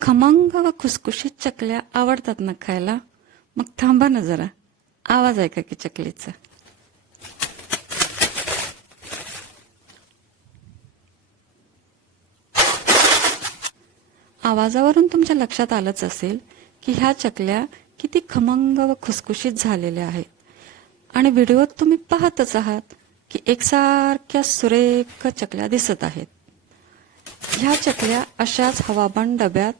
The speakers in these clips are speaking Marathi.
खमंग व खुसखुशीत चकल्या आवडतात ना खायला? मग थांबा ना जरा, आवाज ऐका की चकलीचा. आवाजावरून तुमच्या लक्षात आलंच असेल की ह्या चकल्या किती खमंग व खुसखुशीत झालेल्या आहेत. आणि व्हिडिओत तुम्ही पाहतच आहात की एकसारख्या सुरेख चकल्या दिसत आहेत. ह्या चकल्या अशाच हवाबंद डब्यात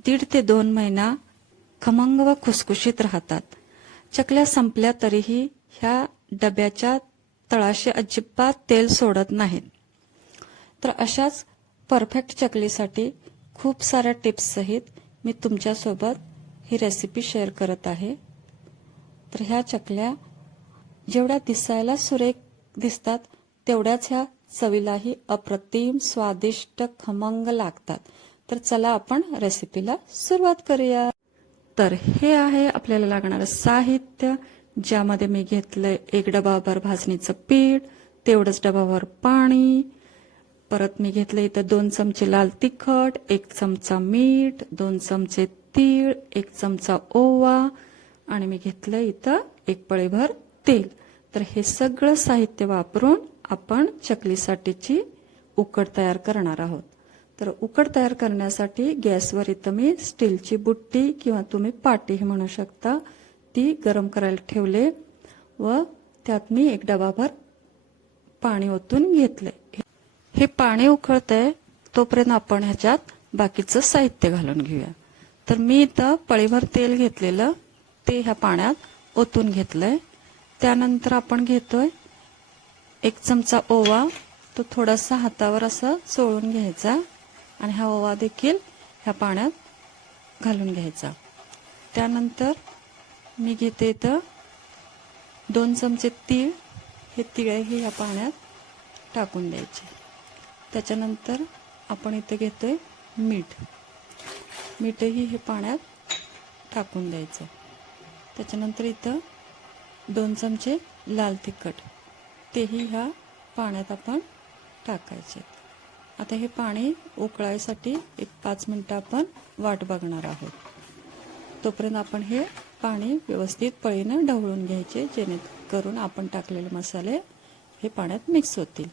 1.5 ते 2 महिना खमंग व खुसखुशीत राहतात. चकल्या संपल्या तरीही ह्या डब्याच्या तळाशी अजिबात तेल सोडत नाहीत. तर अशाच परफेक्ट चकलीसाठी खूप साऱ्या टिप्स सहित मी तुमच्यासोबत ही रेसिपी शेअर करत आहे. तर ह्या चकल्या जेवढ्या दिसायला सुरेख दिसतात तेवढ्याच ह्या चवीलाही अप्रतिम स्वादिष्ट खमंग लागतात. तर चला आपण रेसिपीला सुरुवात करूया. तर हे आहे आपल्याला लागणारं साहित्य, ज्यामध्ये मी घेतलंय 1 डबाभर भाजणीचं पीठ, तेवढंच डबाभर पाणी. परत मी घेतलं इथं 2 चमचे लाल तिखट, 1 चमचा मीठ, 2 चमचे तीळ, 1 चमचा ओवा आणि मी घेतलं इथं 1 पळीभर तेल. तर हे सगळं साहित्य वापरून आपण चकलीसाठीची उकड तयार करणार आहोत. तर उकड तयार करण्यासाठी गॅसवर इथं मी स्टीलची बुट्टी किंवा तुम्ही पाटी म्हणू शकता ती गरम करायला ठेवले व त्यात मी 1 डबाभर पाणी ओतून घेतले. हे पाणी उकळतंय तोपर्यंत आपण ह्याच्यात बाकीचं साहित्य घालून घेऊया. तर मी इथं पळीभर तेल घेतलेलं ते ह्या पाण्यात ओतून घेतलंय. त्यानंतर आपण घेतोय 1 चमचा ओवा. तो थोडासा हातावर असं चोळून घ्यायचा आणि हा ओवा देखील ह्या पाण्यात घालून घ्यायचा. त्यानंतर मी घेते इथं 2 चमचे तीळ. हे तीळही ह्या पाण्यात टाकून द्यायचे. त्याच्यानंतर आपण इथं घेतोय मीठ. मीठही हे पाण्यात टाकून द्यायचं. त्याच्यानंतर इथं 2 चमचे लाल तिखट तेही ह्या पाण्यात आपण टाकायचे. आता हे पाणी उकळायसाठी 5 मिनिटं आपण वाट बघणार आहोत. तोपर्यंत आपण हे पाणी व्यवस्थित पळीनं ढवळून घ्यायचे, जेणेकरून आपण टाकलेले मसाले हे पाण्यात मिक्स होतील.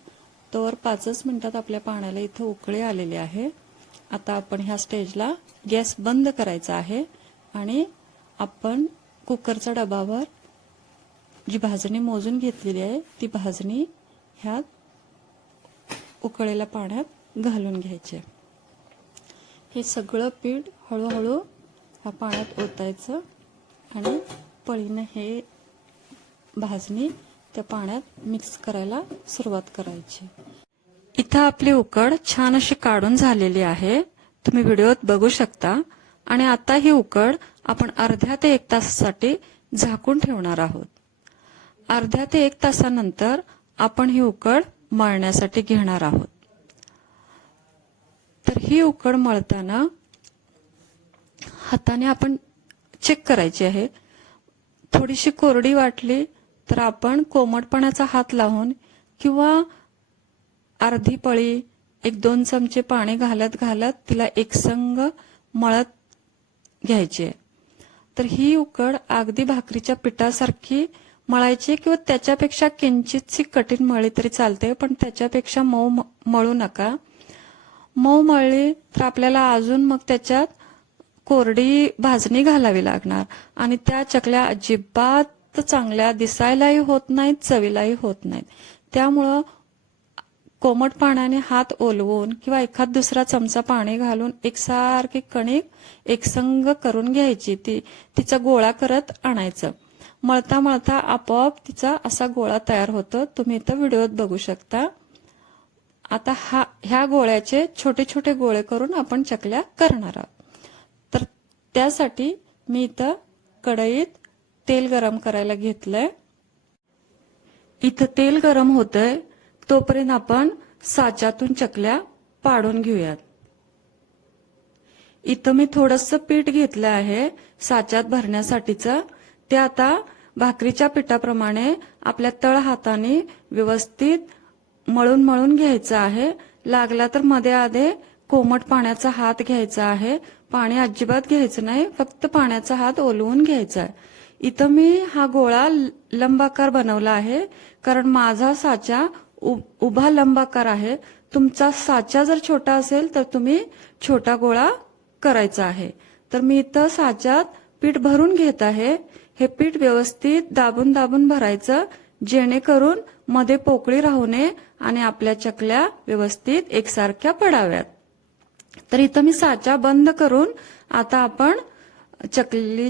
तोवर 5 मिनिटात आपल्या पाण्याला इथं उकळी आलेली आहे. आता आपण ह्या स्टेजला गॅस बंद करायचा आहे आणि आपण कुकरच्या डबावर जी भाजणी मोजून घेतलेली आहे ती भाजणी ह्या उकळलेल्या पाण्यात घालून घ्यायचे. हे सगळं पीठ हळूहळू ह्या पाण्यात ओतायचं आणि पळीनं हे भाजणी त्या पाण्यात मिक्स करायला सुरुवात करायची. इथं आपली उकड छान अशी काढून झालेली आहे, तुम्ही व्हिडिओत बघू शकता. आणि आता ही उकड आपण अर्ध्या ते 1 तासासाठी झाकून ठेवणार आहोत. अर्ध्या ते 1 तासानंतर आपण ही उकड मळण्यासाठी घेणार आहोत. तर ही उकड मळताना हाताने आपण चेक करायची आहे. थोडीशी कोरडी वाटली तर आपण कोमटपणाचा हात लावून किंवा अर्धी पळी 1-2 चमचे पाणी घालत घालत तिला एकसंग मळत घ्यायची. तर ही उकड अगदी भाकरीच्या पिठासारखी मळायची किंवा त्याच्यापेक्षा किंचितशी कठीण मळली तरी चालते, पण त्याच्यापेक्षा मऊ मळू नका. मऊ मळली तर आपल्याला अजून मग त्याच्यात कोरडी भाजणी घालावी लागणार आणि त्या चकल्या अजिबात चांगल्या दिसायलाही होत नाहीत, चवीलाही होत नाहीत. त्यामुळं कोमट पाण्याने हात ओलवून किंवा एखाद दुसरा चमचा पाणी घालून एकसारखी कणिक एकसंग करून घ्यायची. तिचा गोळा करत आणायचं. मळता मळता आपोआप तिचा असा गोळा तयार होतो. तुम्ही इथं व्हिडिओत बघू शकता. आता ह्या गोळ्याचे छोटे छोटे गोळे करून आपण चकल्या करणार आहोत. तर त्यासाठी मी इथं कढईत तेल गरम करायला घेतलंय. इथं तेल गरम होतंय तोपर्यंत आपण साच्यातून चकल्या पाडून घेऊयात. इथं मी थोडंसं पीठ घेतलं आहे साच्यात भरण्यासाठीचं. ते आता भाकरीच्या पिठाप्रमाणे आपल्या तळ हाताने व्यवस्थित मळून मळून घ्यायचं आहे. लागला तर मध्ये आधे कोमट पाण्याचा हात घ्यायचा आहे. पाणी अजिबात घ्यायचं नाही, फक्त पाण्याचा हात ओलवून घ्यायचा आहे. इथं मी हा गोळा लंबाकार बनवला आहे, कारण माझा साचा उभा लंबाकार आहे. तुमचा साचा जर छोटा असेल तर तुम्ही छोटा गोळा करायचा आहे. तर मी इथं साच्यात पीठ भरून घेत आहे. हे पीठ व्यवस्थित दाबून दाबून भरायचं, जेणेकरून मध्ये पोकळी राहू नये आणि आपल्या चकल्या व्यवस्थित एकसारख्या पडाव्यात. तर इथं मी साचा बंद करून आता आपण चकली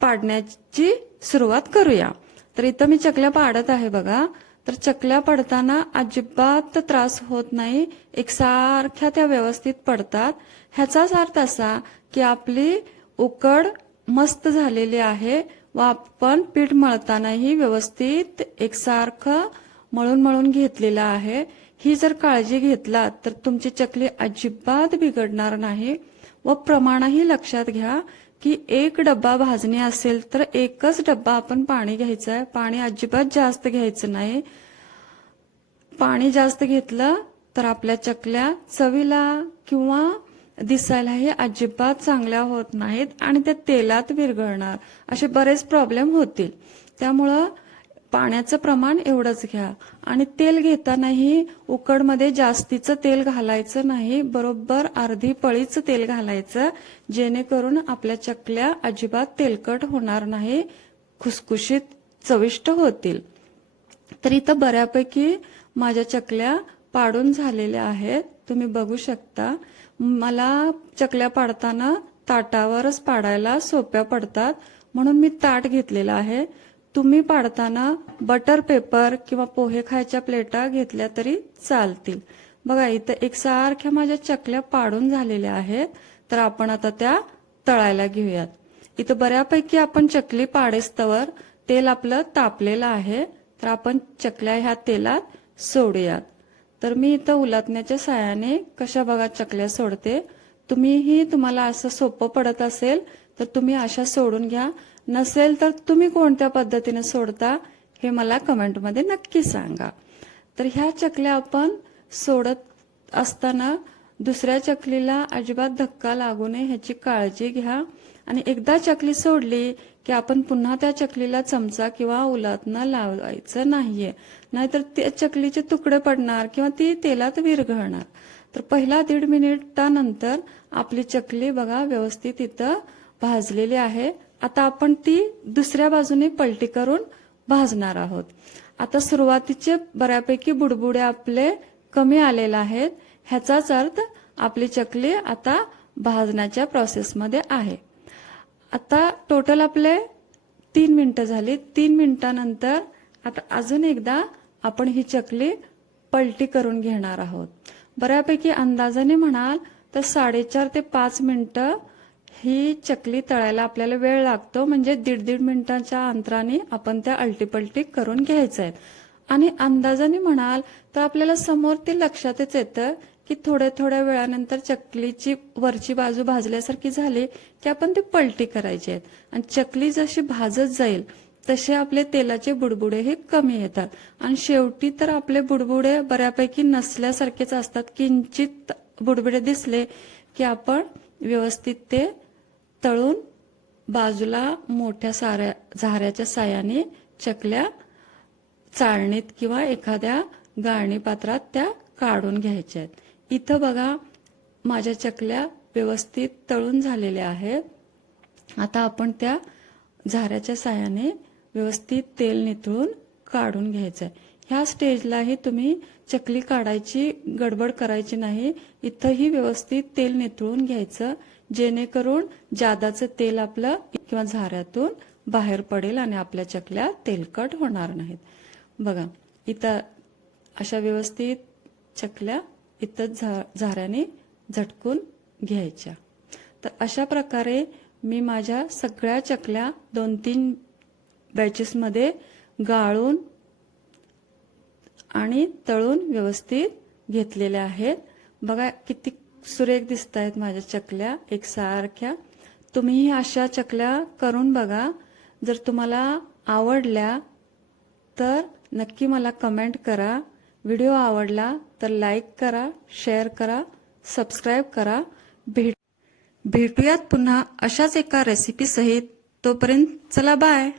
पाडण्याची सुरुवात करूया. तर इथं मी चकल्या पाडत आहे बघा. तर चकल्या पडताना अजिबात त्रास होत नाही, एकसारख्या त्या व्यवस्थित पडतात. ह्याचाच अर्थ असा की आपली उकड मस्त झालेली आहे व आपण पीठ मळतानाही व्यवस्थित एकसारखं मळून मळून घेतलेलं आहे. ही जर काळजी घेतला तर तुमची चकली अजिबात बिघडणार नाही. व प्रमाणही लक्षात घ्या की 1 डब्बा भाजणी असेल तर 1च डब्बा आपण पाणी घ्यायचं आहे. पाणी अजिबात जास्त घ्यायचं नाही. पाणी जास्त घेतलं तर आपल्या चकल्या चवीला किंवा दिसायलाही अजिबात चांगल्या होत नाहीत आणि त्या तेलात विरघळणार, असे बरेच प्रॉब्लेम होतील. त्यामुळं पाण्याचं प्रमाण एवढंच घ्या. आणि तेल घेतानाही उकडमध्ये जास्तीचं तेल घालायचं नाही, बरोबर अर्धी पळीचं तेल घालायचं, जेणेकरून आपल्या चकल्या अजिबात तेलकट होणार नाही, खुसखुशीत चविष्ट होतील. तर इथं बऱ्यापैकी माझ्या चकल्या पाडून झालेल्या आहेत, तुम्ही बघू शकता. मला चकल्या पाडताना ताटावरच पाडायला सोप्या पडतात, म्हणून मी ताट घेतलेलं आहे. तुम्ही पाडताना बटर पेपर किंवा पोहे खायच्या प्लेटा घेतल्या तरी चालतील. बघा इथं एकसारख्या माझ्या चकल्या पाडून झालेल्या आहेत. तर आपण आता त्या तळायला घेऊयात. इथं बऱ्यापैकी आपण चकली पाडेस्तवर तेल आपलं तापलेलं आहे. तर आपण चकल्या ह्या तेलात सोडूयात. तर मी इथं उलटण्याच्या साहाय्याने कशा बघा चकल्या सोडते. तुम्हाला असं सोपं पडत असेल तर तुम्ही अशा सोडून घ्या. नसेल तर तुम्ही कोणत्या पद्धतीने सोडता हे मला कमेंटमध्ये नक्की सांगा. तर ह्या चकल्या आपण सोडत असताना दुसऱ्या चकलीला अजिबात धक्का लागू नये ह्याची काळजी घ्या. आणि एकदा चकली सोडली की आपण पुन्हा त्या चकलीला चमचा किंवा उलटणं लावायचं नाहीये, नाहीतर त्या चकलीचे तुकडे पडणार किंवा ती तेलात विरघळणार. तर पहिला 1.5 मिनिटानंतर आपली चकली बघा व्यवस्थित इथं भाजलेली आहे. आता आपण ती दुसऱ्या बाजूने पलटी करून भाजणार आहोत. आता सुरुवातीचे बऱ्यापैकी बुडबुडे आपले कमी आलेले आहेत, ह्याचाच अर्थ आपली चकली आता भाजण्याच्या प्रोसेसमध्ये आहे. आता टोटल आपले 3 मिनिटं झाली. 3 मिनिटानंतर आता अजून एकदा आपण ही चकली पलटी करून घेणार आहोत. बऱ्यापैकी अंदाजाने म्हणाल तर 4.5 ते 5 मिनिटं ही चकली तळायला आपल्याला वेळ लागतो. म्हणजे 1.5 मिनिटाच्या अंतराने आपण त्या अलटीपलटी करून घ्यायचं आहे. आणि अंदाजाने म्हणाल तर आपल्याला समोर ते लक्षातच येतं की थोड्या वेळानंतर चकलीची वरची बाजू भाजल्यासारखी झाली की आपण ती पलटी करायची आहेत. आणि चकली जशी भाजत जाईल तसे आपले तेलाचे बुडबुडे हे कमी येतात. आणि शेवटी तर आपले बुडबुडे बऱ्यापैकी नसल्यासारखेच असतात. किंचित बुडबुडे दिसले की आपण व्यवस्थित ते तळून बाजूला मोठ्या झाऱ्याच्या साह्याने चकल्या चाळणीत किंवा एखाद्या गाळणी पात्रात त्या काढून घ्यायच्या आहेत. इथं बघा माझ्या चकल्या व्यवस्थित तळून झालेल्या आहेत. आता आपण त्या झाऱ्याच्या साह्याने व्यवस्थित तेल निथळून काढून घ्यायचं आहे. ह्या स्टेजलाही तुम्ही चकली काढायची गडबड करायची नाही. इथंही व्यवस्थित तेल निथळून घ्यायचं, जेणेकरून जादाचं तेल आपलं किंवा झाऱ्यातून बाहेर पडेल आणि आपल्या चकल्या तेलकट होणार नाहीत. बघा इथं अशा व्यवस्थित चकल्या इथं झाऱ्याने झटकून घ्यायच्या. तर अशा प्रकारे मी माझ्या सगळ्या चकल्या 2-3 बॅचेसमध्ये गाळून आणि तळून व्यवस्थित घेतलेल्या आहेत. बघा किती सुरेख दिसत आहेत माझ्या चकल्या एकसारख्या. तुम्हीही अशा चकल्या करून बघा. जर तुम्हाला आवडल्या तर नक्की मला कमेंट करा. व्हिडिओ आवडला तर लाईक करा, शेअर करा, सबस्क्राईब करा. भेटूयात पुन्हा अशाच एका रेसिपी सहित. तोपर्यंत चला बाय.